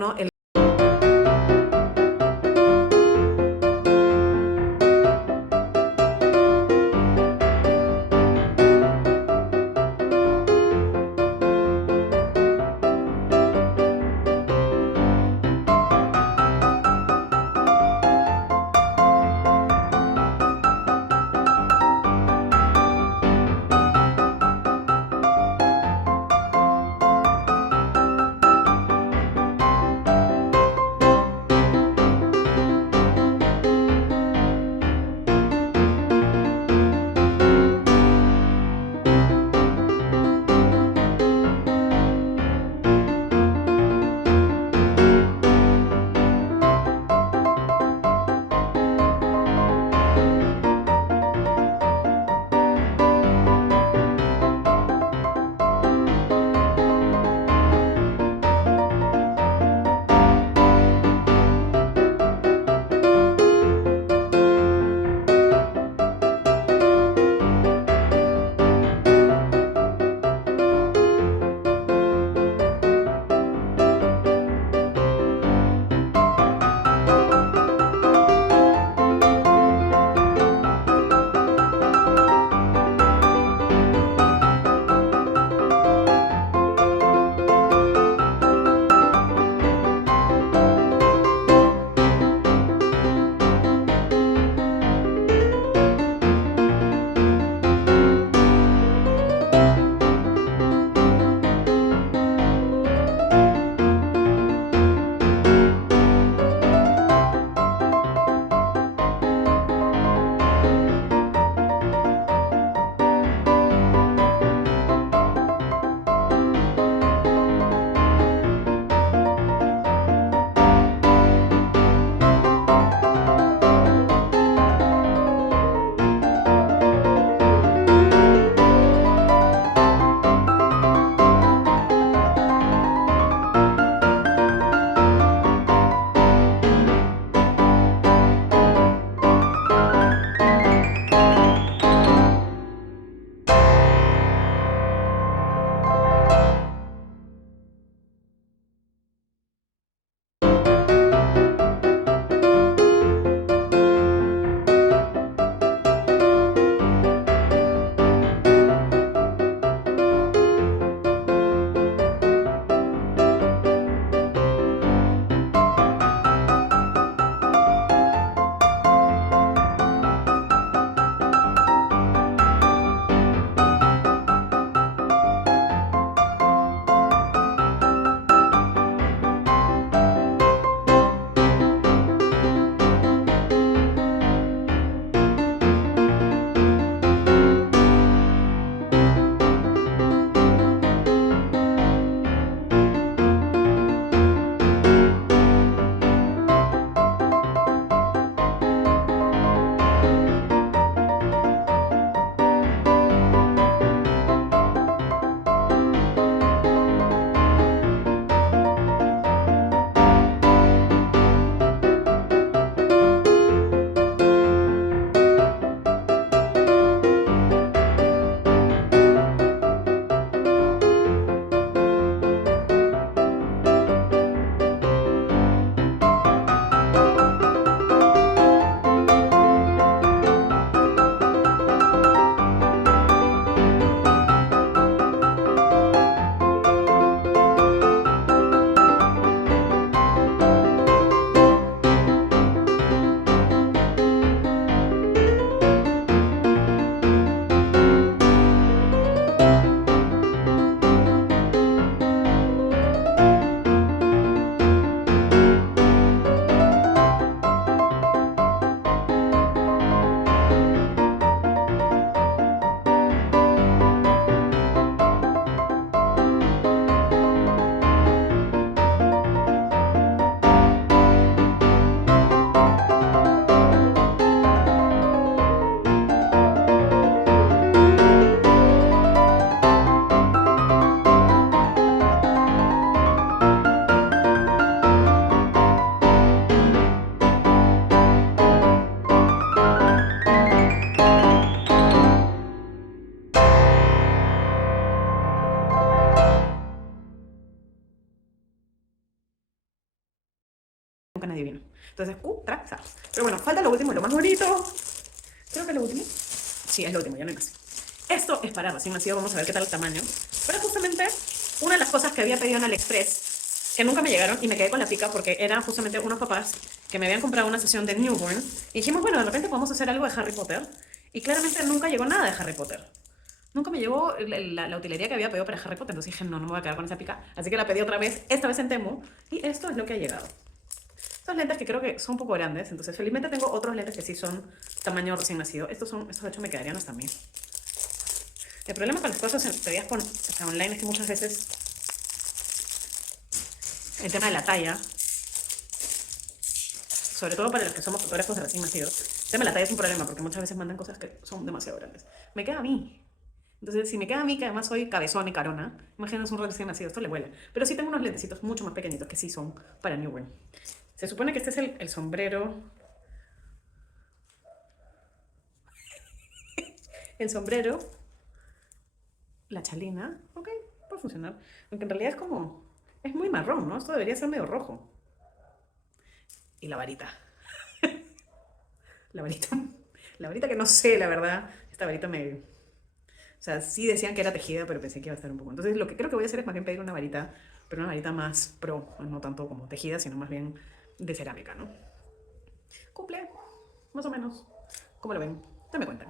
¿no? nunca nadie vino. Entonces, traza. Pero bueno, falta lo último, lo más bonito. Creo que lo último. Sí, es lo último, ya no hay más. Esto es para recién nacido, vamos a ver qué tal el tamaño. Pero justamente una de las cosas que había pedido en AliExpress, que nunca me llegaron y me quedé con la pica porque eran justamente unos papás que me habían comprado una sesión de Newborn. Y dijimos, bueno, de repente podemos hacer algo de Harry Potter. Y claramente nunca llegó nada de Harry Potter. Nunca me llegó la utilería que había pedido para Harry Potter. Entonces dije, no, no me voy a quedar con esa pica. Así que la pedí otra vez, esta vez en Temu. Y esto es lo que ha llegado. Estos lentes que creo que son un poco grandes. Entonces felizmente tengo otros lentes que sí son tamaño recién nacido. Estos de hecho me quedarían hasta a mí. El problema con las cosas pedidas por online es que muchas veces el tema de la talla, sobre todo para los que somos fotógrafos de recién nacidos, el tema de la talla es un problema porque muchas veces mandan cosas que son demasiado grandes. Me queda a mí. Entonces, si me queda a mí, que además soy cabezón y carona, imagínense un recién nacido, esto le vuela. Pero sí tengo unos lentecitos mucho más pequeñitos que sí son para newborn. Se supone que este es el sombrero. El sombrero, la chalina, ok, puede funcionar. Aunque en realidad es como, es muy marrón, ¿no? Esto debería ser medio rojo. Y la varita. La varita. La varita que no sé, la verdad. Esta varita me... O sea, sí decían que era tejida, pero pensé que iba a estar un poco. Entonces, lo que creo que voy a hacer es más bien pedir una varita, pero una varita más pro, no tanto como tejida, sino más bien de cerámica, ¿no? Cumple, más o menos. ¿Cómo lo ven? Ya me cuentan.